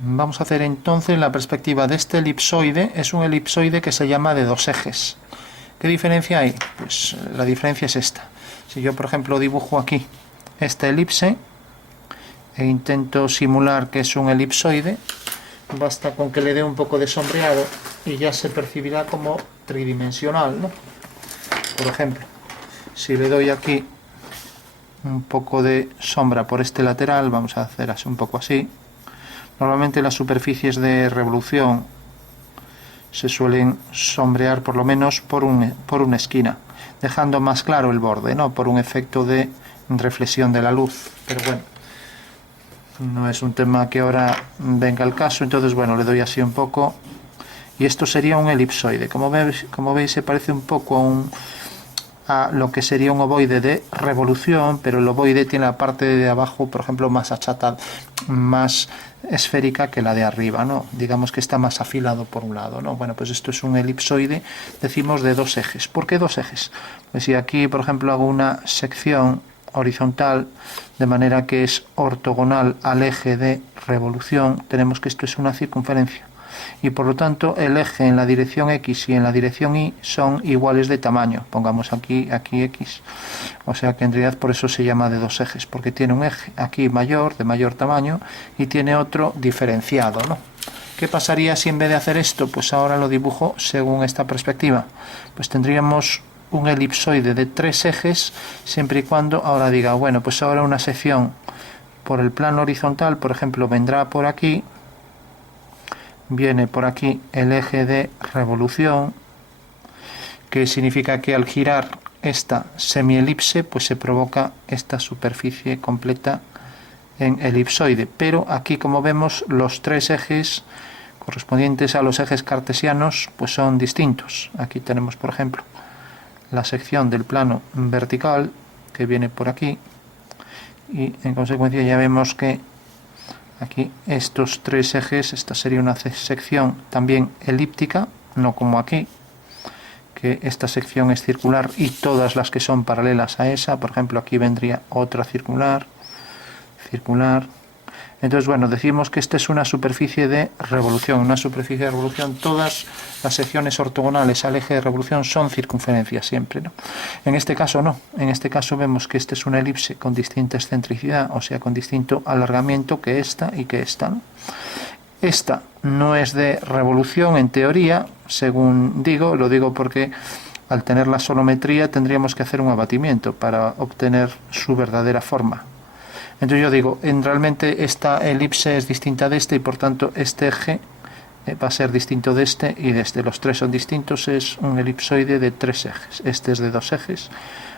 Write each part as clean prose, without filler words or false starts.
Vamos a hacer entonces la perspectiva de este elipsoide. Es un elipsoide que se llama de dos ejes. ¿Qué diferencia hay? Pues la diferencia es esta. Si yo, por ejemplo, dibujo aquí esta elipse e intento simular que es un elipsoide, basta con que le dé un poco de sombreado y ya se percibirá como tridimensional, ¿no? Por ejemplo, si le doy aquí un poco de sombra por este lateral, vamos a hacer así un poco así. Normalmente las superficies de revolución se suelen sombrear por lo menos por una esquina, dejando más claro el borde, ¿no? Por un efecto de reflexión de la luz. Pero bueno, no es un tema que ahora venga al caso, entonces bueno, le doy así un poco. Y esto sería un elipsoide. Como veis se parece un poco a lo que sería un ovoide de revolución, pero el ovoide tiene la parte de abajo, por ejemplo, más achatada, más esférica que la de arriba, ¿no? Digamos que está más afilado por un lado, ¿no? Bueno, pues esto es un elipsoide, decimos, de dos ejes. ¿Por qué dos ejes? Pues si aquí, por ejemplo, hago una sección horizontal de manera que es ortogonal al eje de revolución, tenemos que esto es una circunferencia. Y por lo tanto el eje en la dirección X y en la dirección Y son iguales de tamaño. Pongamos aquí X. O sea que en realidad por eso se llama de dos ejes, porque tiene un eje aquí mayor, de mayor tamaño, y tiene otro diferenciado, ¿no? ¿Qué pasaría si en vez de hacer esto, pues ahora lo dibujo según esta perspectiva? Pues tendríamos un elipsoide de tres ejes, siempre y cuando ahora diga, bueno, pues ahora una sección por el plano horizontal, por ejemplo, vendrá por aquí, viene por aquí el eje de revolución, que significa que al girar esta semielipse pues se provoca esta superficie completa en elipsoide. Pero aquí, como vemos, los tres ejes correspondientes a los ejes cartesianos pues son distintos. Aquí tenemos, por ejemplo, la sección del plano vertical que viene por aquí, y en consecuencia ya vemos que aquí estos tres ejes, esta sería una sección también elíptica, no como aquí, que esta sección es circular y todas las que son paralelas a esa, por ejemplo aquí vendría otra circular, circular. Entonces bueno, decimos que esta es una superficie de revolución, todas las secciones ortogonales al eje de revolución son circunferencias siempre, ¿no? En este caso no, en este caso vemos que esta es una elipse con distinta excentricidad, o sea con distinto alargamiento que esta y que esta, ¿no? Esta no es de revolución en teoría, según digo, lo digo porque al tener la solometría tendríamos que hacer un abatimiento para obtener su verdadera forma. Entonces yo digo, realmente esta elipse es distinta de este y por tanto este eje va a ser distinto de este y de este. Los tres son distintos, es un elipsoide de tres ejes. Este es de dos ejes,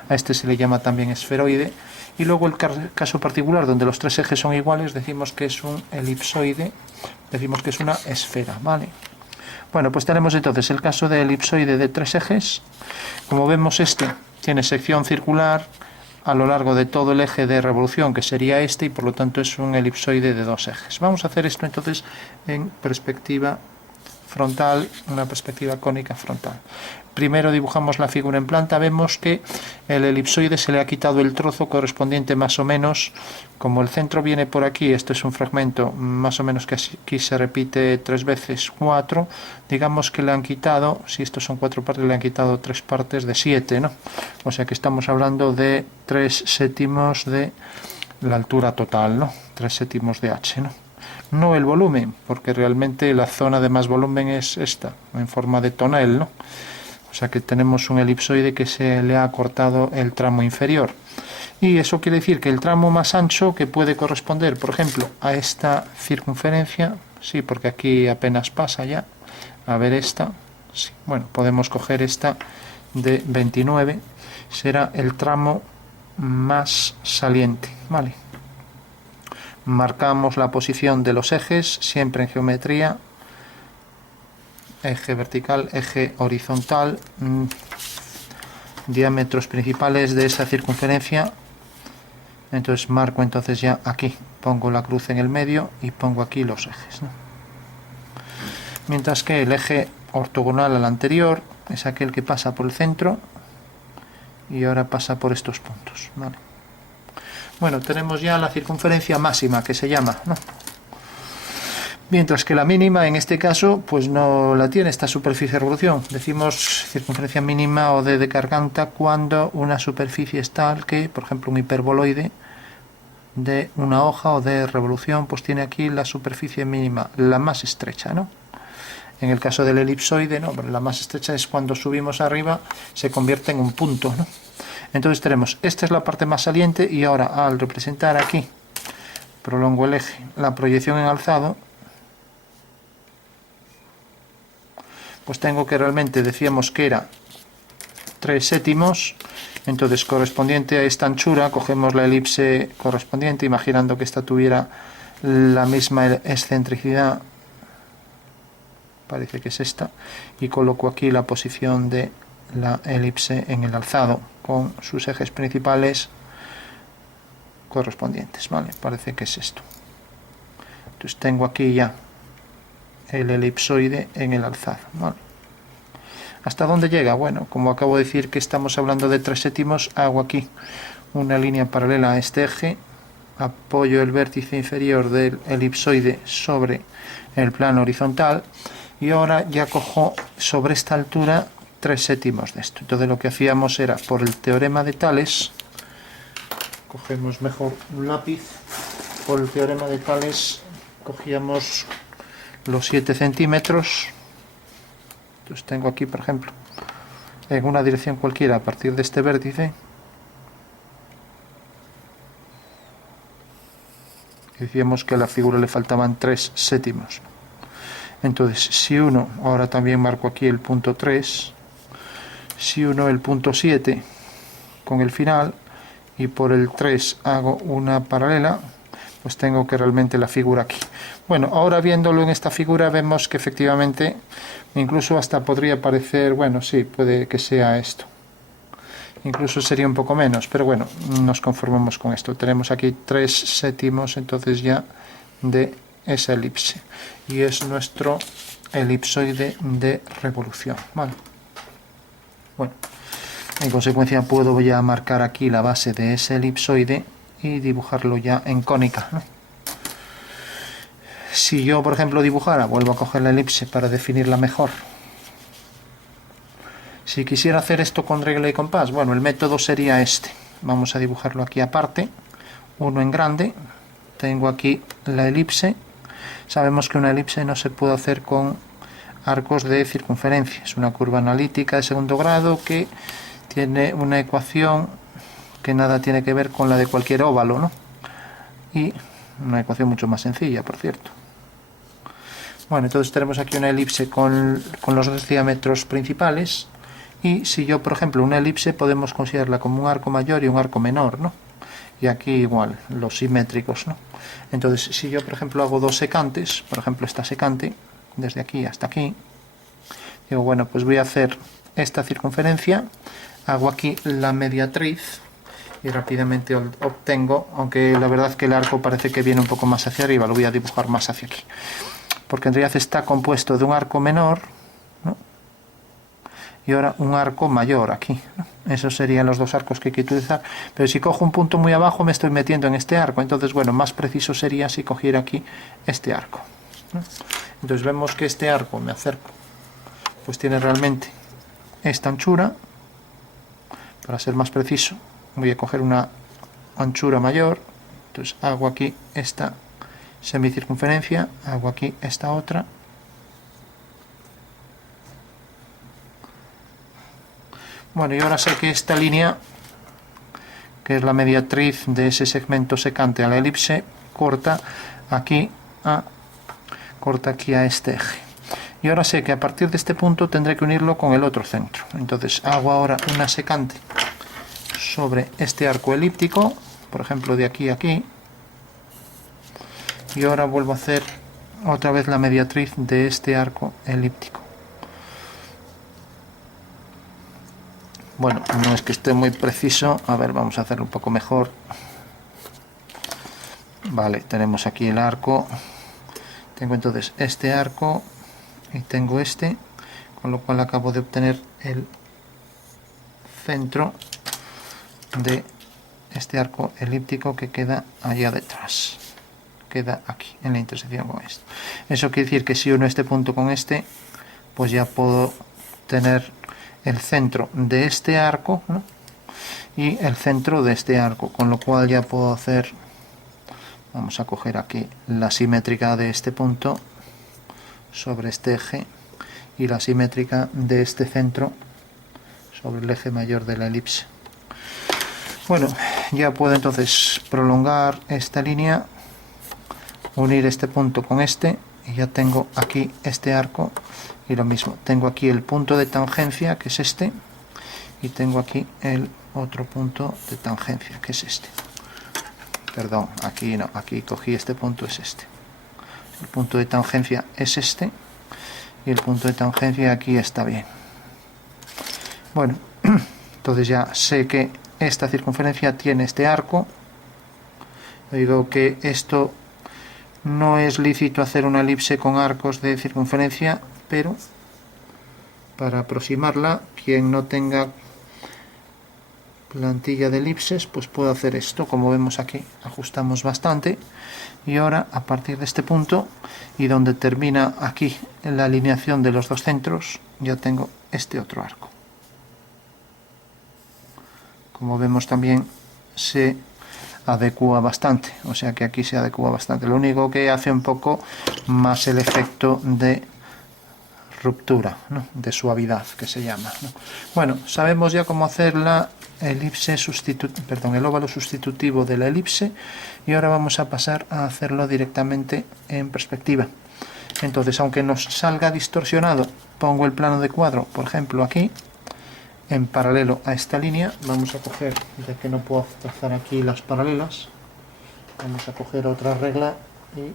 a este se le llama también esferoide. Y luego el caso particular donde los tres ejes son iguales, decimos que es un elipsoide, decimos que es una esfera, ¿vale? Bueno, pues tenemos entonces el caso de elipsoide de tres ejes. Como vemos, este tiene sección circular a lo largo de todo el eje de revolución, que sería este, y por lo tanto es un elipsoide de dos ejes. Vamos a hacer esto entonces en perspectiva frontal, una perspectiva cónica frontal. Primero dibujamos la figura en planta, vemos que el elipsoide se le ha quitado el trozo correspondiente más o menos, como el centro viene por aquí, esto es un fragmento más o menos que aquí se repite 3 veces 4, digamos que le han quitado, si estos son 4 partes, le han quitado 3 partes de 7, ¿no? O sea que estamos hablando de 3/7 de la altura total, ¿no? 3/7 de h, ¿no? No el volumen, porque realmente la zona de más volumen es esta, en forma de tonel, ¿no? O sea que tenemos un elipsoide que se le ha cortado el tramo inferior. Y eso quiere decir que el tramo más ancho, que puede corresponder, por ejemplo, a esta circunferencia, sí, porque aquí apenas pasa ya, a ver esta, sí, bueno, podemos coger esta de 29, será el tramo más saliente, ¿vale? Marcamos la posición de los ejes, siempre en geometría, eje vertical, eje horizontal, diámetros principales de esa circunferencia. Entonces marco entonces ya aquí, pongo la cruz en el medio y pongo aquí los ejes, ¿no? Mientras que el eje ortogonal al anterior es aquel que pasa por el centro y ahora pasa por estos puntos, ¿vale? Bueno, tenemos ya la circunferencia máxima, que se llama, ¿no? Mientras que la mínima en este caso pues no la tiene esta superficie de revolución. Decimos circunferencia mínima o de Carganta cuando una superficie es tal que, por ejemplo, un hiperboloide de una hoja o de revolución pues tiene aquí la superficie mínima, la más estrecha, ¿no? En el caso del elipsoide, no, la más estrecha es cuando subimos arriba, se convierte en un punto, ¿no? Entonces tenemos, esta es la parte más saliente y ahora al representar aquí, prolongo el eje, la proyección en alzado, pues tengo que realmente, decíamos que era 3/7, entonces correspondiente a esta anchura, cogemos la elipse correspondiente, imaginando que esta tuviera la misma excentricidad, parece que es esta, y coloco aquí la posición de la elipse en el alzado con sus ejes principales correspondientes, ¿vale? Parece que es esto. Entonces tengo aquí ya el elipsoide en el alzado, ¿vale? ¿Hasta dónde llega? Bueno, como acabo de decir que estamos hablando de 3/7, hago aquí una línea paralela a este eje, apoyo el vértice inferior del elipsoide sobre el plano horizontal y ahora ya cojo sobre esta altura 3/7 de esto. Entonces lo que hacíamos era, por el teorema de Tales, cogemos mejor un lápiz, por el teorema de Tales cogíamos los 7 centímetros. Entonces tengo aquí, por ejemplo, en una dirección cualquiera a partir de este vértice, decíamos que a la figura le faltaban 3/7. Entonces, si uno, ahora también marco aquí el punto 3, si uno el punto 7 con el final y por el 3 hago una paralela, pues tengo que realmente la figura aquí. Bueno, ahora viéndolo en esta figura vemos que efectivamente incluso hasta podría parecer, bueno, sí, puede que sea esto. Incluso sería un poco menos, pero bueno, nos conformamos con esto. Tenemos aquí 3/7 entonces ya de esa elipse. Y es nuestro elipsoide de revolución, ¿vale? Bueno, en consecuencia puedo ya marcar aquí la base de ese elipsoide y dibujarlo ya en cónica, ¿no? Si yo, por ejemplo, dibujara, vuelvo a coger la elipse para definirla mejor. Si quisiera hacer esto con regla y compás, bueno, el método sería este. Vamos a dibujarlo aquí aparte, uno en grande. Tengo aquí la elipse. Sabemos que una elipse no se puede hacer con arcos de circunferencia. Es una curva analítica de segundo grado que tiene una ecuación que nada tiene que ver con la de cualquier óvalo, ¿no? Y una ecuación mucho más sencilla, por cierto. Bueno, entonces tenemos aquí una elipse con los dos diámetros principales. Y si yo, por ejemplo, una elipse podemos considerarla como un arco mayor y un arco menor, ¿no? Y aquí igual, los simétricos, ¿no? Entonces, si yo, por ejemplo, hago dos secantes, por ejemplo, esta secante, desde aquí hasta aquí, digo, bueno, pues voy a hacer esta circunferencia, hago aquí la mediatriz y rápidamente obtengo, aunque la verdad es que el arco parece que viene un poco más hacia arriba, lo voy a dibujar más hacia aquí, porque en realidad está compuesto de un arco menor, ¿no? Y ahora un arco mayor aquí, ¿no? Esos serían los dos arcos que hay que utilizar, pero si cojo un punto muy abajo me estoy metiendo en este arco, entonces bueno, más preciso sería si cogiera aquí este arco, ¿no? Entonces vemos que este arco, me acerco, pues tiene realmente esta anchura. Para ser más preciso voy a coger una anchura mayor, entonces hago aquí esta semicircunferencia, hago aquí esta otra, bueno, y ahora sé que esta línea, que es la mediatriz de ese segmento secante a la elipse, corta aquí a este eje. Y ahora sé que a partir de este punto tendré que unirlo con el otro centro. Entonces hago ahora una secante sobre este arco elíptico, por ejemplo de aquí a aquí, y ahora vuelvo a hacer otra vez la mediatriz de este arco elíptico. Bueno, no es que esté muy preciso, a ver, vamos a hacerlo un poco mejor. Vale, tenemos aquí el arco, tengo entonces este arco y tengo este, con lo cual acabo de obtener el centro de este arco elíptico que queda allá detrás. queda aquí, en la intersección con este. Eso quiere decir que si uno este punto con este, pues ya puedo tener el centro de este arco, ¿no? Y el centro de este arco, con lo cual ya puedo hacer, vamos a coger aquí la simétrica de este punto sobre este eje y la simétrica de este centro sobre el eje mayor de la elipse. Bueno, ya puedo entonces prolongar esta línea, unir este punto con este, y ya tengo aquí este arco, y lo mismo, tengo aquí el punto de tangencia, que es este, y tengo aquí el otro punto de tangencia, que es este. Perdón, aquí no, aquí cogí este punto, es este. El punto de tangencia es este, y el punto de tangencia aquí está bien. Bueno, entonces ya sé que esta circunferencia tiene este arco. Digo que esto no es lícito hacer una elipse con arcos de circunferencia, pero para aproximarla, quien no tenga plantilla de elipses, pues puedo hacer esto. Como vemos aquí, ajustamos bastante, y ahora a partir de este punto y donde termina aquí la alineación de los dos centros, ya tengo este otro arco. Como vemos, también se adecua bastante, o sea que aquí se adecua bastante. Lo único que hace un poco más el efecto de ruptura, ¿no? De suavidad, que se llama, ¿no? Bueno, sabemos ya cómo hacer la elipse el óvalo sustitutivo de la elipse, y ahora vamos a pasar a hacerlo directamente en perspectiva. Entonces, aunque nos salga distorsionado, pongo el plano de cuadro, por ejemplo, aquí en paralelo a esta línea. Vamos a coger, ya que no puedo trazar aquí las paralelas, vamos a coger otra regla y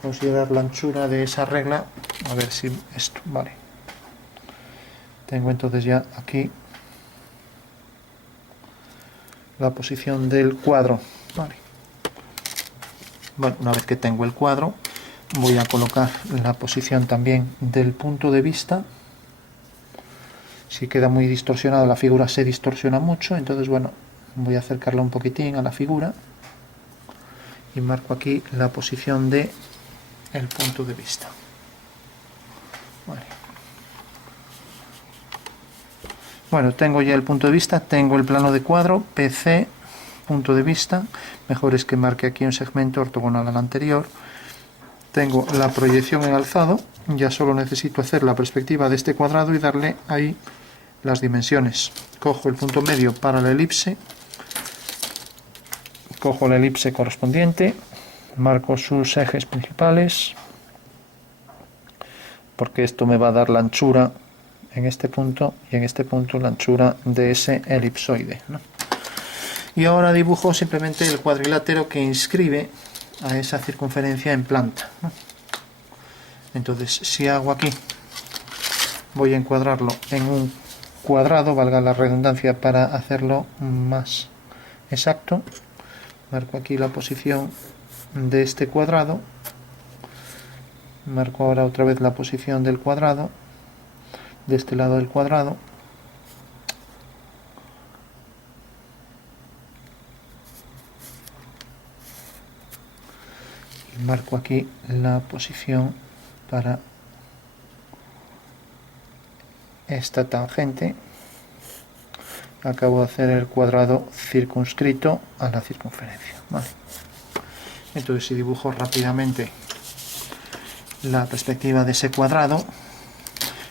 considerar la anchura de esa regla, a ver si esto vale. Tengo entonces ya aquí la posición del cuadro, vale. Bueno, una vez que tengo el cuadro, voy a colocar la posición también del punto de vista. Si queda muy distorsionado, la figura se distorsiona mucho, entonces bueno, voy a acercarla un poquitín a la figura y marco aquí la posición de el punto de vista. Vale. Bueno, tengo ya el punto de vista, tengo el plano de cuadro, PC, punto de vista. Mejor es que marque aquí un segmento ortogonal al anterior. Tengo la proyección en alzado, ya solo necesito hacer la perspectiva de este cuadrado y darle ahí las dimensiones. Cojo el punto medio para la elipse, cojo la elipse correspondiente, marco sus ejes principales, porque esto me va a dar la anchura en este punto y en este punto la anchura de ese elipsoide, ¿no? Y ahora dibujo simplemente el cuadrilátero que inscribe a esa circunferencia en planta, ¿no? Entonces, si hago aquí, voy a encuadrarlo en un cuadrado, valga la redundancia para hacerlo más exacto. Marco aquí la posición de este cuadrado, marco ahora otra vez la posición del cuadrado, de este lado del cuadrado, y marco aquí la posición para esta tangente. Acabo de hacer el cuadrado circunscrito a la circunferencia, ¿vale? Entonces, si dibujo rápidamente la perspectiva de ese cuadrado,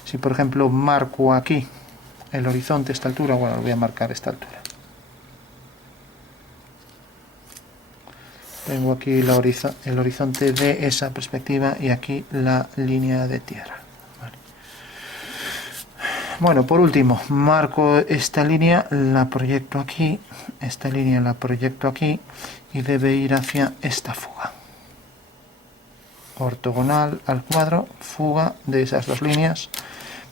si por ejemplo marco aquí el horizonte a esta altura, bueno, lo voy a marcar a esta altura. Tengo aquí el horizonte de esa perspectiva y aquí la línea de tierra. Vale. Bueno, por último, marco esta línea, la proyecto aquí, esta línea la proyecto aquí y debe ir hacia esta fuga. Ortogonal al cuadro, fuga de esas dos líneas.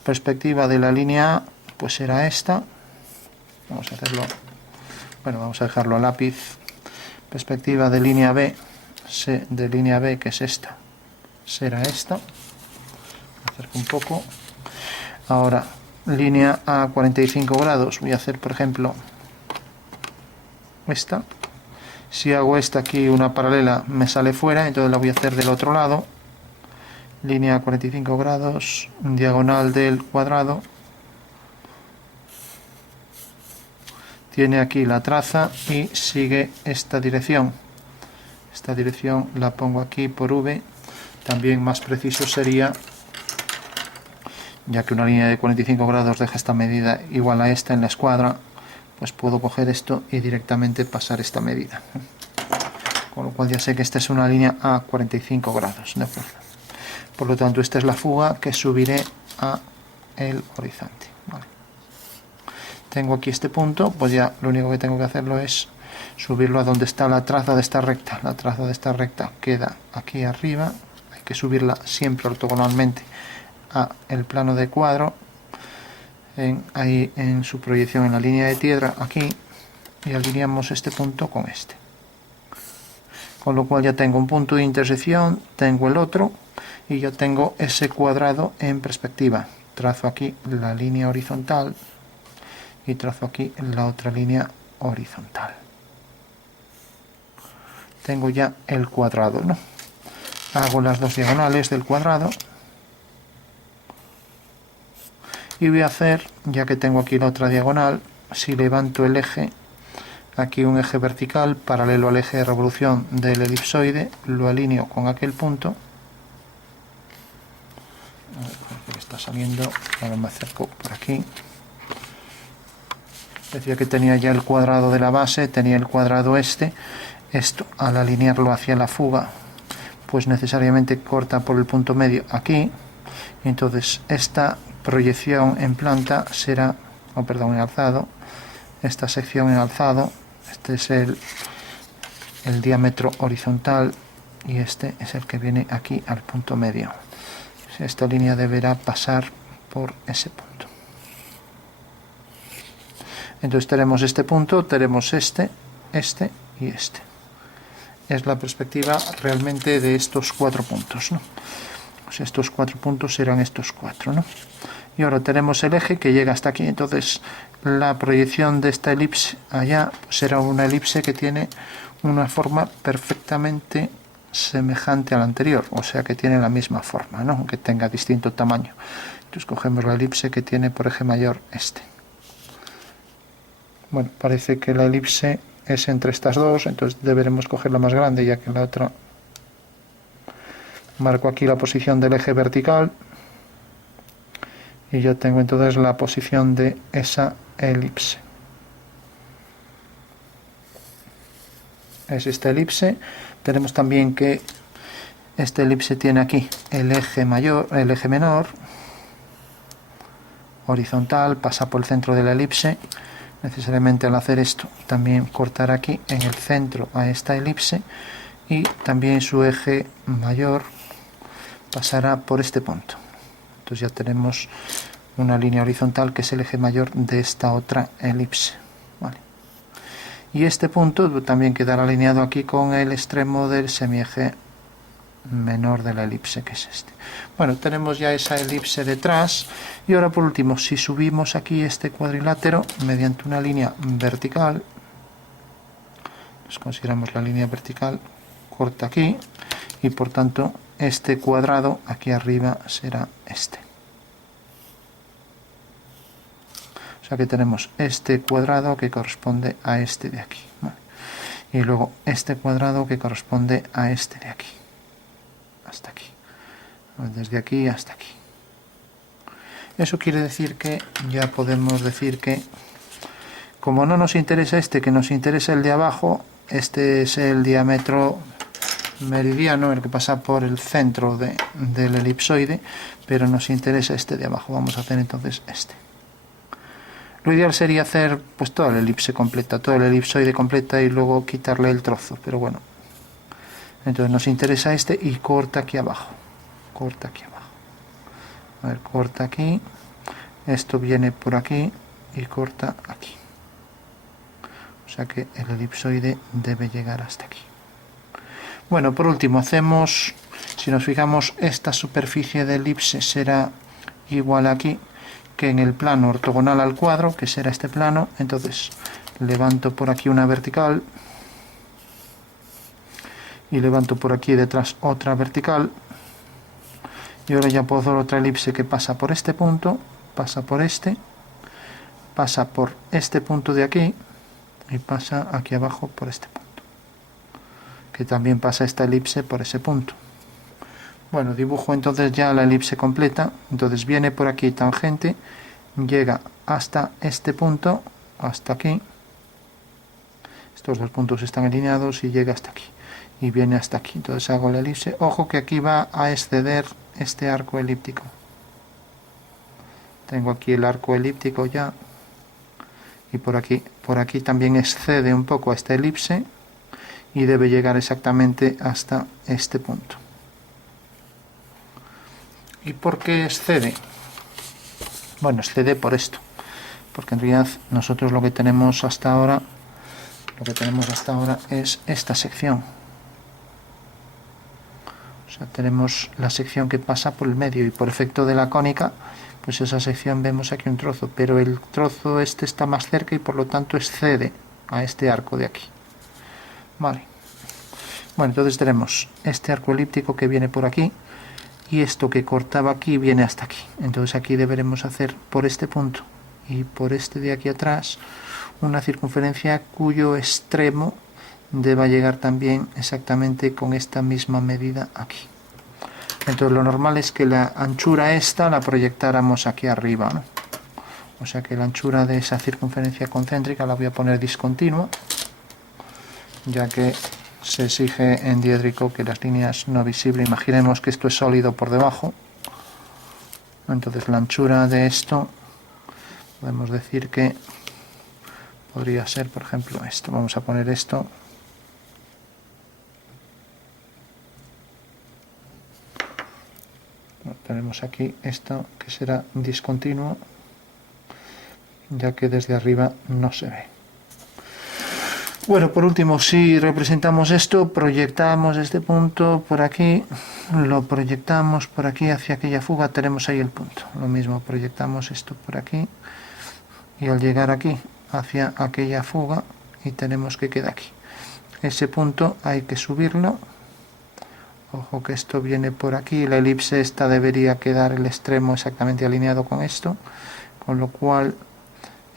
Perspectiva de la línea A, pues será esta. Vamos a hacerlo, bueno, vamos a dejarlo a lápiz. Perspectiva de línea B, que es esta, será esta. Acerco un poco. Ahora, línea A 45 grados, voy a hacer por ejemplo esta, Si hago esta aquí, una paralela, me sale fuera, entonces la voy a hacer del otro lado. Línea 45 grados, diagonal del cuadrado. Tiene aquí la traza y sigue esta dirección. Esta dirección la pongo aquí por V. También más preciso sería, ya que una línea de 45 grados deja esta medida igual a esta en la escuadra, pues puedo coger esto y directamente pasar esta medida. Con lo cual ya sé que esta es una línea a 45 grados, ¿de acuerdo? Por lo tanto, esta es la fuga que subiré a el horizonte. Vale. Tengo aquí este punto, pues ya lo único que tengo que hacerlo es subirlo a donde está la traza de esta recta. La traza de esta recta queda aquí arriba, hay que subirla siempre ortogonalmente a el plano de cuadro, ahí en su proyección en la línea de tierra, aquí, y alineamos este punto con este. Con lo cual ya tengo un punto de intersección, tengo el otro, y yo tengo ese cuadrado en perspectiva. Trazo aquí la línea horizontal y trazo aquí la otra línea horizontal. Tengo ya el cuadrado, ¿no? Hago las dos diagonales del cuadrado y voy a hacer, ya que tengo aquí la otra diagonal, si levanto el eje, aquí un eje vertical paralelo al eje de revolución del elipsoide, lo alineo con aquel punto. A ver, porque está saliendo, ahora me acerco por aquí. Decía que tenía ya el cuadrado de la base, tenía el cuadrado este. Esto, al alinearlo hacia la fuga, pues necesariamente corta por el punto medio aquí. Y entonces esta proyección en planta será, en alzado, esta sección en alzado, este es el diámetro horizontal y este es el que viene aquí al punto medio. Esta línea deberá pasar por ese punto. Entonces tenemos este punto, tenemos este y este. Es la perspectiva realmente de estos 4 puntos, ¿no? Pues estos 4 puntos serán estos 4, ¿no? Y ahora tenemos el eje que llega hasta aquí, entonces la proyección de esta elipse allá pues será una elipse que tiene una forma perfectamente semejante a la anterior, o sea que tiene la misma forma, ¿no? Aunque tenga distinto tamaño. Entonces cogemos la elipse que tiene por eje mayor este. Bueno, parece que la elipse es entre estas dos, entonces deberemos coger la más grande, ya que en la otra marco aquí la posición del eje vertical y yo tengo entonces la posición de esa elipse. Es esta elipse. Tenemos también que esta elipse tiene aquí el eje mayor, el eje menor, horizontal, pasa por el centro de la elipse. Necesariamente al hacer esto también cortar aquí en el centro a esta elipse y también su eje mayor pasará por este punto. Entonces ya tenemos una línea horizontal que es el eje mayor de esta otra elipse. Vale. Y este punto también quedará alineado aquí con el extremo del semieje menor de la elipse, que es este. Bueno, tenemos ya esa elipse detrás. Y ahora por último, si subimos aquí este cuadrilátero mediante una línea vertical, pues consideramos la línea vertical, corta aquí, y por tanto este cuadrado aquí arriba será este. O sea que tenemos este cuadrado que corresponde a este de aquí, ¿vale? Y luego este cuadrado que corresponde a este de aquí, hasta aquí, desde aquí hasta aquí. Eso quiere decir que ya podemos decir que, como no nos interesa este, que nos interesa el de abajo, este es el diámetro meridiano, el que pasa por el centro del elipsoide, pero nos interesa este de abajo. Vamos a hacer entonces este. Lo ideal sería hacer pues toda la elipse completa, todo el elipsoide completa y luego quitarle el trozo, pero bueno. Entonces nos interesa este y corta aquí abajo. Corta aquí abajo. A ver, corta aquí. Esto viene por aquí y corta aquí. O sea que el elipsoide debe llegar hasta aquí. Bueno, por último hacemos, si nos fijamos, esta superficie de elipse será igual aquí que en el plano ortogonal al cuadro, que será este plano. Entonces levanto por aquí una vertical y levanto por aquí detrás otra vertical, y ahora ya puedo hacer otra elipse que pasa por este punto, pasa por este, pasa por este punto de aquí y pasa aquí abajo por este punto, que también pasa esta elipse por ese punto. Bueno, dibujo entonces ya la elipse completa. Entonces viene por aquí tangente, llega hasta este punto, hasta aquí, estos dos puntos están alineados, y llega hasta aquí y viene hasta aquí. Entonces hago la elipse. Ojo que aquí va a exceder este arco elíptico. Tengo aquí el arco elíptico ya, y por aquí también excede un poco esta elipse y debe llegar exactamente hasta este punto. ¿Y por qué excede? Bueno, excede por esto, porque en realidad nosotros lo que tenemos hasta ahora es esta sección. O sea, tenemos la sección que pasa por el medio, y por efecto de la cónica, pues esa sección vemos aquí un trozo, pero el trozo este está más cerca y por lo tanto excede a este arco de aquí. Vale. Bueno, entonces tenemos este arco elíptico que viene por aquí, y esto que cortaba aquí viene hasta aquí. Entonces aquí deberemos hacer por este punto y por este de aquí atrás una circunferencia cuyo extremo deba llegar también exactamente con esta misma medida aquí. Entonces lo normal es que la anchura esta la proyectáramos aquí arriba, ¿no? O sea que la anchura de esa circunferencia concéntrica la voy a poner discontinua, ya que se exige en diédrico que las líneas no visibles, imaginemos que esto es sólido por debajo, entonces la anchura de esto podemos decir que podría ser, por ejemplo, esto. Vamos a poner esto tenemos aquí esto que será discontinuo, ya que desde arriba no se ve. Bueno, por último, si representamos esto, proyectamos este punto por aquí, lo proyectamos por aquí hacia aquella fuga, tenemos ahí el punto. Lo mismo, proyectamos esto por aquí, y al llegar aquí hacia aquella fuga, y tenemos que queda aquí. Ese punto hay que subirlo. Ojo que esto viene por aquí, la elipse esta debería quedar el extremo exactamente alineado con esto, con lo cual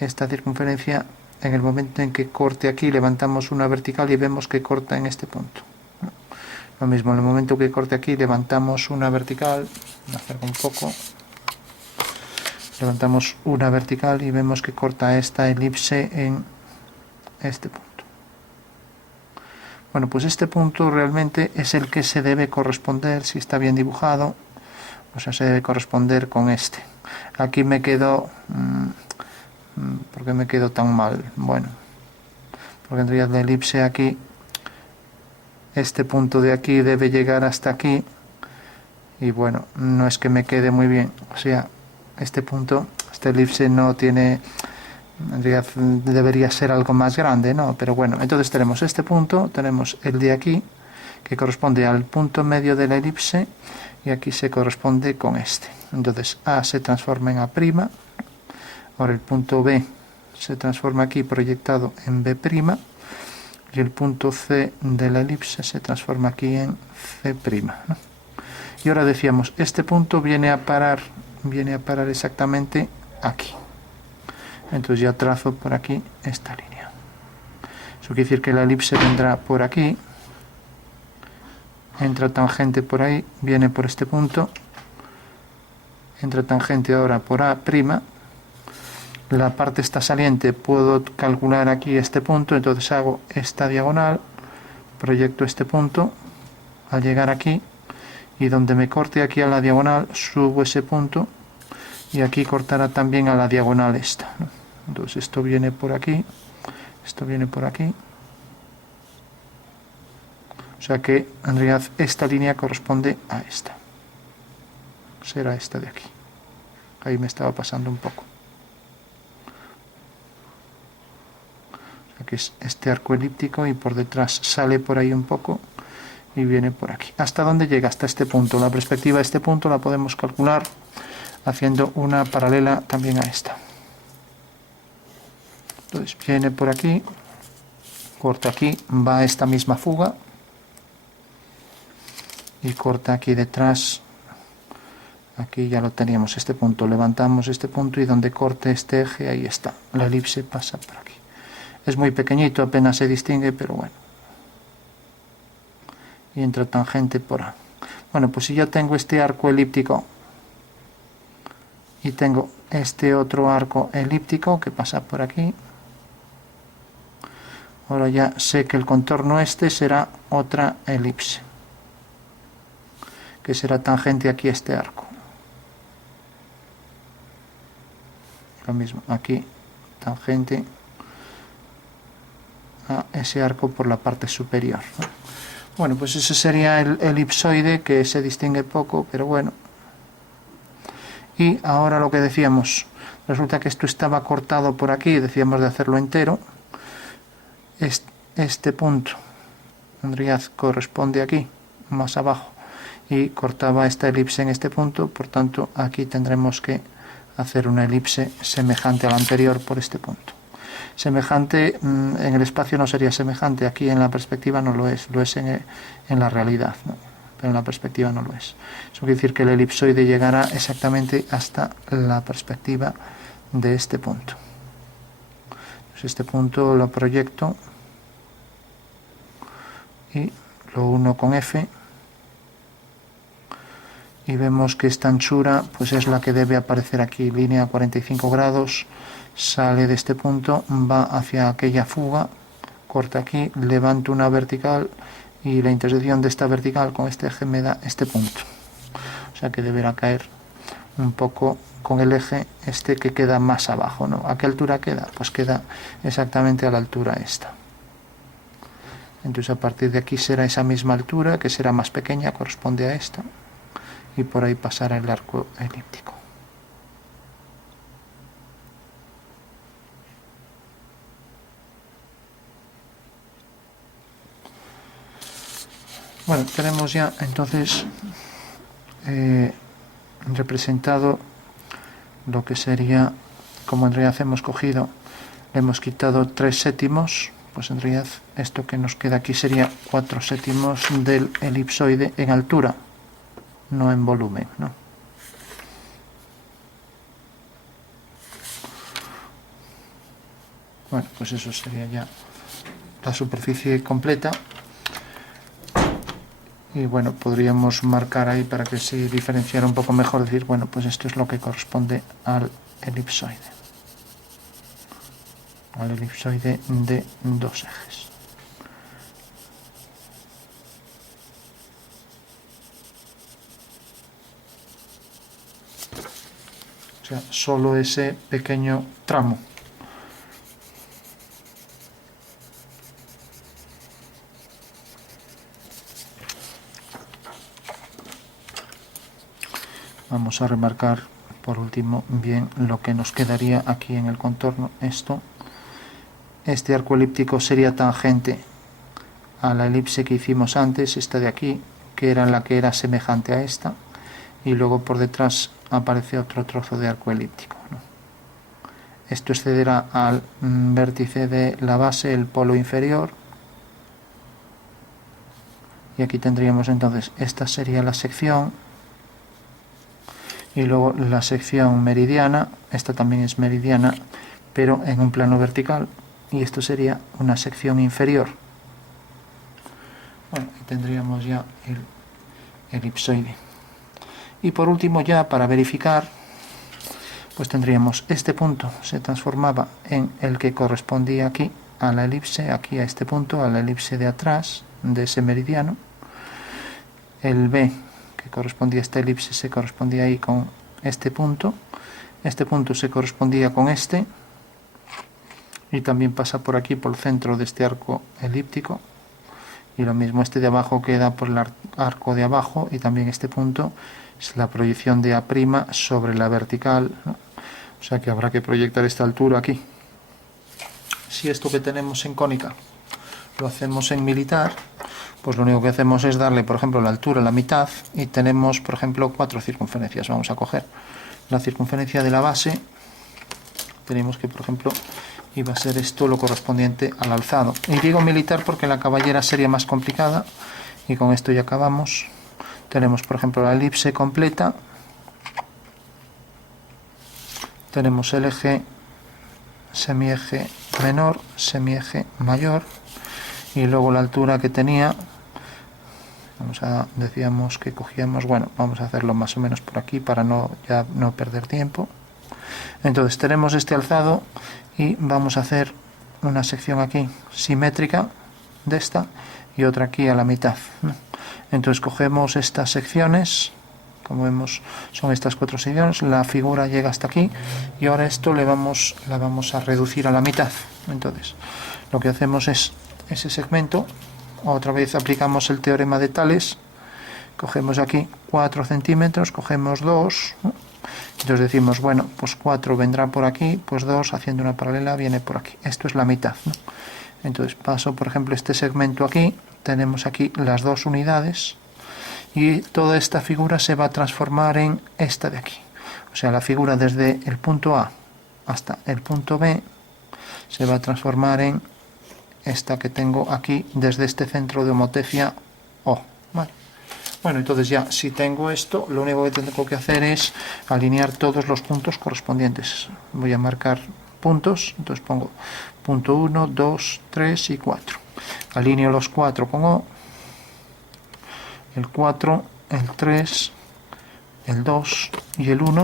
esta circunferencia, en el momento en que corte aquí, levantamos una vertical y vemos que corta en este punto. Lo mismo, en el momento que corte aquí, levantamos una vertical, me acerco un poco, levantamos una vertical y vemos que corta esta elipse en este punto. Bueno, pues este punto realmente es el que se debe corresponder, si está bien dibujado, o sea, se debe corresponder con este. Aquí me quedo... ¿por qué me quedo tan mal? Bueno, porque en realidad la elipse aquí, este punto de aquí debe llegar hasta aquí, y bueno, no es que me quede muy bien. O sea, este punto, esta elipse no tiene... En realidad debería ser algo más grande, ¿no? Pero bueno, entonces tenemos este punto, tenemos el de aquí, que corresponde al punto medio de la elipse, y aquí se corresponde con este. Entonces A se transforma en A', ahora el punto B se transforma aquí proyectado en B', y el punto C de la elipse se transforma aquí en C', ¿no? Y ahora decíamos, este punto viene a parar exactamente aquí. Entonces ya trazo por aquí esta línea. Eso quiere decir que la elipse vendrá por aquí, entra tangente por ahí, viene por este punto, entra tangente ahora por A', la parte esta saliente puedo calcular aquí este punto, entonces hago esta diagonal, proyecto este punto, al llegar aquí, y donde me corte aquí a la diagonal, subo ese punto, y aquí cortará también a la diagonal esta, ¿no? Entonces esto viene por aquí, esto viene por aquí. O sea que en realidad esta línea corresponde a esta. Será esta de aquí. Ahí me estaba pasando un poco. O sea que es este arco elíptico, y por detrás sale por ahí un poco y viene por aquí. ¿Hasta dónde llega? Hasta este punto. La perspectiva de este punto la podemos calcular haciendo una paralela también a esta. Entonces viene por aquí, corta aquí, va a esta misma fuga, y corta aquí detrás. Aquí ya lo teníamos, este punto, levantamos este punto y donde corte este eje, ahí está, la elipse pasa por aquí. Es muy pequeñito, apenas se distingue, pero bueno. Y entra tangente por A. Bueno, pues si yo tengo este arco elíptico y tengo este otro arco elíptico que pasa por aquí, ahora ya sé que el contorno este será otra elipse, que será tangente aquí a este arco. Lo mismo, aquí tangente a ese arco por la parte superior, ¿no? Bueno, pues ese sería el elipsoide, que se distingue poco, pero bueno. Y ahora lo que decíamos, resulta que esto estaba cortado por aquí, decíamos de hacerlo entero. Este punto en realidad corresponde aquí, más abajo, y cortaba esta elipse en este punto, por tanto aquí tendremos que hacer una elipse semejante a la anterior por este punto. Semejante en el espacio no sería semejante, aquí en la perspectiva no lo es en la realidad, ¿no? Pero en la perspectiva no lo es. Eso quiere decir que el elipsoide llegará exactamente hasta la perspectiva de este punto. Entonces este punto lo proyecto y lo uno con F y vemos que esta anchura pues es la que debe aparecer aquí, línea 45 grados, sale de este punto, va hacia aquella fuga, corta aquí, levanto una vertical y la intersección de esta vertical con este eje me da este punto. O sea que deberá caer un poco con el eje este que queda más abajo, ¿no? ¿A qué altura queda? Pues queda exactamente a la altura esta. Entonces a partir de aquí será esa misma altura, que será más pequeña, corresponde a esta, y por ahí pasará el arco elíptico. Bueno, tenemos ya entonces representado lo que sería, como en realidad hemos cogido, le hemos quitado 3/7, pues en realidad esto que nos queda aquí sería 4/7 del elipsoide en altura, no en volumen, ¿no? Bueno, pues eso sería ya la superficie completa. Y bueno, podríamos marcar ahí para que se diferenciara un poco mejor, decir, bueno, pues esto es lo que corresponde al elipsoide de dos ejes. O sea, solo ese pequeño tramo. Vamos a remarcar por último bien lo que nos quedaría aquí en el contorno. Este arco elíptico sería tangente a la elipse que hicimos antes, esta de aquí, que era la que era semejante a esta, y luego por detrás aparece otro trozo de arco elíptico, ¿no? Esto excederá al vértice de la base, el polo inferior, y aquí tendríamos entonces, esta sería la sección, y luego la sección meridiana, esta también es meridiana, pero en un plano vertical, y esto sería una sección inferior. Bueno, y tendríamos ya el elipsoide. Y por último, ya para verificar, pues tendríamos este punto, se transformaba en el que correspondía aquí a la elipse, aquí a este punto, a la elipse de atrás de ese meridiano. El B, que correspondía a esta elipse, se correspondía ahí con este punto se correspondía con este, y también pasa por aquí, por el centro de este arco elíptico, y lo mismo, este de abajo queda por el arco de abajo, y también este punto es la proyección de A' sobre la vertical, ¿no? O sea que habrá que proyectar esta altura aquí. Si esto que tenemos en cónica lo hacemos en militar, pues lo único que hacemos es darle, por ejemplo, la altura a la mitad, y tenemos, por ejemplo, 4 circunferencias. Vamos a coger la circunferencia de la base, tenemos que, por ejemplo, iba a ser esto lo correspondiente al alzado. Y digo militar porque la caballera sería más complicada, y con esto ya acabamos. tenemos por ejemplo la elipse completa, tenemos el eje, semieje menor, semieje mayor, y luego la altura que tenía, decíamos que cogíamos, bueno, vamos a hacerlo más o menos por aquí para ya no perder tiempo. Entonces tenemos este alzado y vamos a hacer una sección aquí simétrica de esta y otra aquí a la mitad. Entonces cogemos estas secciones, como vemos son estas 4 secciones, la figura llega hasta aquí y ahora esto la vamos a reducir a la mitad. Entonces lo que hacemos es ese segmento, otra vez aplicamos el teorema de Tales, cogemos aquí 4 centímetros, cogemos 2, entonces decimos, bueno, pues 4 vendrá por aquí, pues 2 haciendo una paralela viene por aquí, esto es la mitad, ¿no? Entonces paso por ejemplo este segmento aquí, tenemos aquí las 2 unidades y toda esta figura se va a transformar en esta de aquí, o sea la figura desde el punto A hasta el punto B se va a transformar en esta que tengo aquí desde este centro de homotefia O. ¿Vale? Bueno, entonces ya si tengo esto, lo único que tengo que hacer es alinear todos los puntos correspondientes. Voy a marcar puntos, entonces pongo punto 1, 2, 3 y 4. Alineo los 4 con O, el 4, el 3, el 2 y el 1.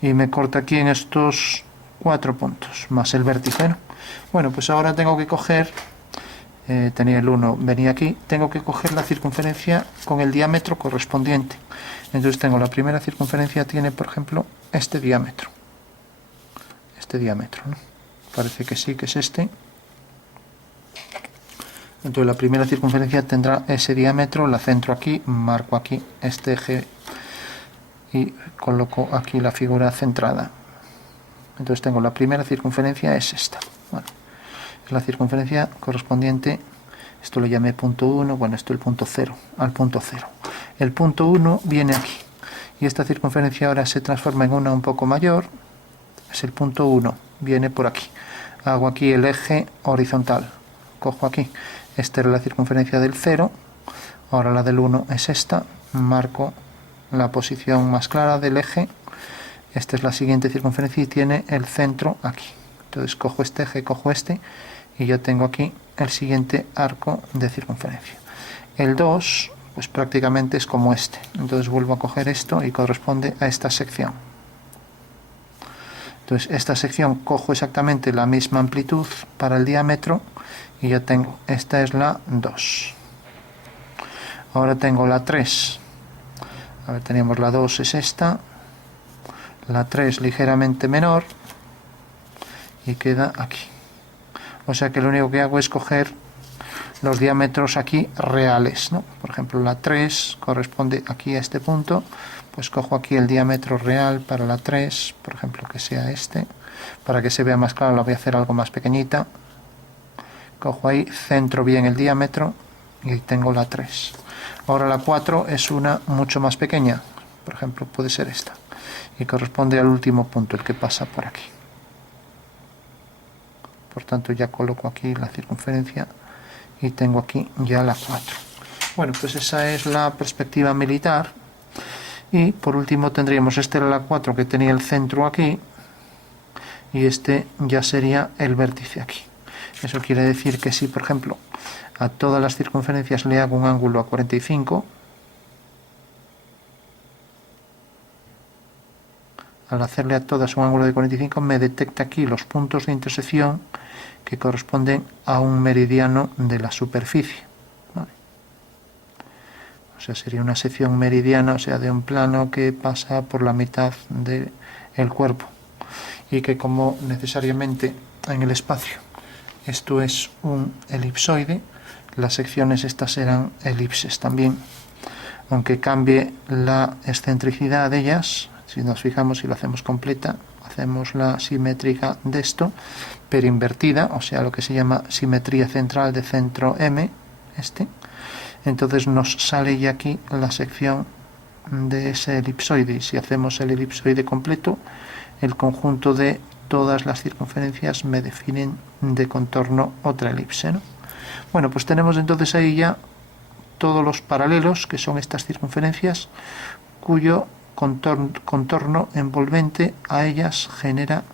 Y me corta aquí en estos 4 puntos, más el vértice, ¿no? Bueno, pues ahora tengo que coger, tenía el 1, venía aquí, tengo que coger la circunferencia con el diámetro correspondiente. Entonces tengo la primera circunferencia, tiene por ejemplo este diámetro, ¿no? Parece que sí, que es este. Entonces la primera circunferencia tendrá ese diámetro, la centro aquí, marco aquí este eje y coloco aquí la figura centrada. Entonces tengo la primera circunferencia es esta. Bueno, es la circunferencia correspondiente, esto lo llamé punto 1, bueno, esto es el punto 0, al punto 0. El punto 1 viene aquí y esta circunferencia ahora se transforma en una un poco mayor, es el punto 1, viene por aquí. Hago aquí el eje horizontal, cojo aquí, esta era la circunferencia del 0, ahora la del 1 es esta, marco la posición más clara del eje. Esta es la siguiente circunferencia y tiene el centro aquí. Entonces cojo este eje, cojo este y ya tengo aquí el siguiente arco de circunferencia. El 2 pues prácticamente es como este. Entonces vuelvo a coger esto y corresponde a esta sección. Entonces esta sección cojo exactamente la misma amplitud para el diámetro y ya tengo. Esta es la 2. Ahora tengo la 3. A ver, teníamos la 2 es esta. La 3 ligeramente menor y queda aquí. O sea que lo único que hago es coger los diámetros aquí reales, ¿no? Por ejemplo, la 3 corresponde aquí a este punto, pues cojo aquí el diámetro real para la 3, por ejemplo, que sea este. Para que se vea más claro la voy a hacer algo más pequeñita. Cojo ahí, centro bien el diámetro y tengo la 3. Ahora la 4 es una mucho más pequeña, por ejemplo, puede ser esta. Y corresponde al último punto, el que pasa por aquí. Por tanto ya coloco aquí la circunferencia y tengo aquí ya la 4. Bueno, pues esa es la perspectiva militar. Y por último tendríamos este era la 4 que tenía el centro aquí y este ya sería el vértice aquí. Eso quiere decir que si por ejemplo a todas las circunferencias le hago un ángulo a 45, al hacerle a todas un ángulo de 45 me detecta aquí los puntos de intersección que corresponden a un meridiano de la superficie. ¿Vale? O sea, sería una sección meridiana, o sea, de un plano que pasa por la mitad del cuerpo y que como necesariamente en el espacio esto es un elipsoide, las secciones estas serán elipses también, aunque cambie la excentricidad de ellas. Si nos fijamos y lo hacemos completa, hacemos la simétrica de esto, pero invertida, o sea, lo que se llama simetría central de centro M, entonces nos sale ya aquí la sección de ese elipsoide, y si hacemos el elipsoide completo, el conjunto de todas las circunferencias me definen de contorno otra elipse, ¿no? Bueno, pues tenemos entonces ahí ya todos los paralelos, que son estas circunferencias, cuyo contorno envolvente a ellas genera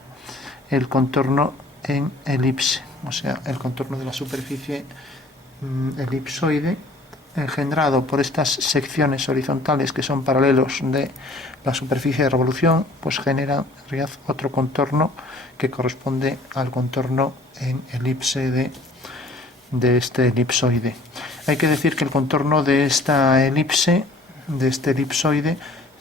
el contorno en elipse, o sea, el contorno de la superficie elipsoide engendrado por estas secciones horizontales que son paralelos de la superficie de revolución, pues genera en realidad otro contorno que corresponde al contorno en elipse de este elipsoide. Hay que decir que el contorno de esta elipse, de este elipsoide,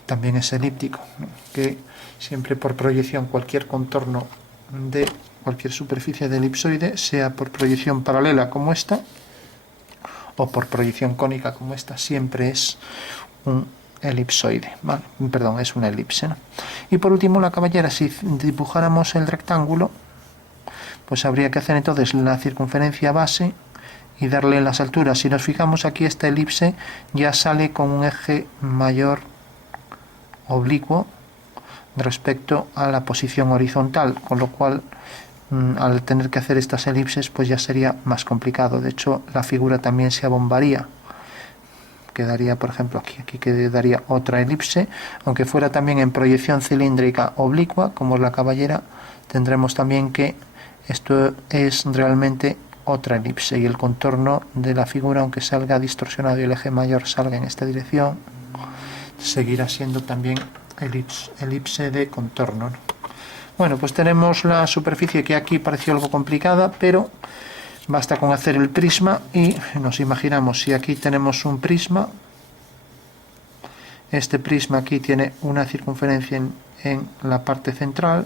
también es elíptico, ¿no? Que siempre por proyección cualquier contorno de cualquier superficie de elipsoide, sea por proyección paralela como esta o por proyección cónica como esta, siempre es un elipsoide, ¿vale? Perdón, es una elipse, ¿no? Y por último la caballera, si dibujáramos el rectángulo, pues habría que hacer entonces la circunferencia base y darle las alturas. Si nos fijamos aquí, esta elipse ya sale con un eje mayor oblicuo respecto a la posición horizontal, con lo cual al tener que hacer estas elipses pues ya sería más complicado. De hecho, la figura también se abombaría, quedaría por ejemplo aquí quedaría otra elipse, aunque fuera también en proyección cilíndrica oblicua como la caballera, tendremos también que esto es realmente otra elipse, y el contorno de la figura, aunque salga distorsionado y el eje mayor salga en esta dirección, seguirá siendo también elipse de contorno, ¿no? Bueno, pues tenemos la superficie, que aquí pareció algo complicada, pero basta con hacer el prisma y nos imaginamos, si aquí tenemos un prisma, este prisma aquí tiene una circunferencia en la parte central,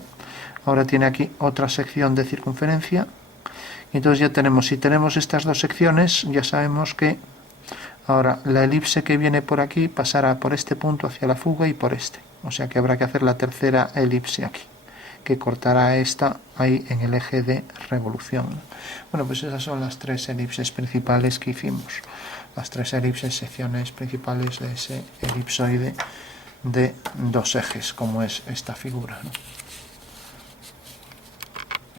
ahora tiene aquí otra sección de circunferencia, y entonces ya tenemos, si tenemos estas dos secciones, ya sabemos que ahora la elipse que viene por aquí pasará por este punto hacia la fuga y por este, o sea que habrá que hacer la tercera elipse aquí, que cortará esta ahí en el eje de revolución. Bueno, pues esas son las tres elipses principales que hicimos, las tres elipses, secciones principales de ese elipsoide de dos ejes, como es esta figura, ¿no?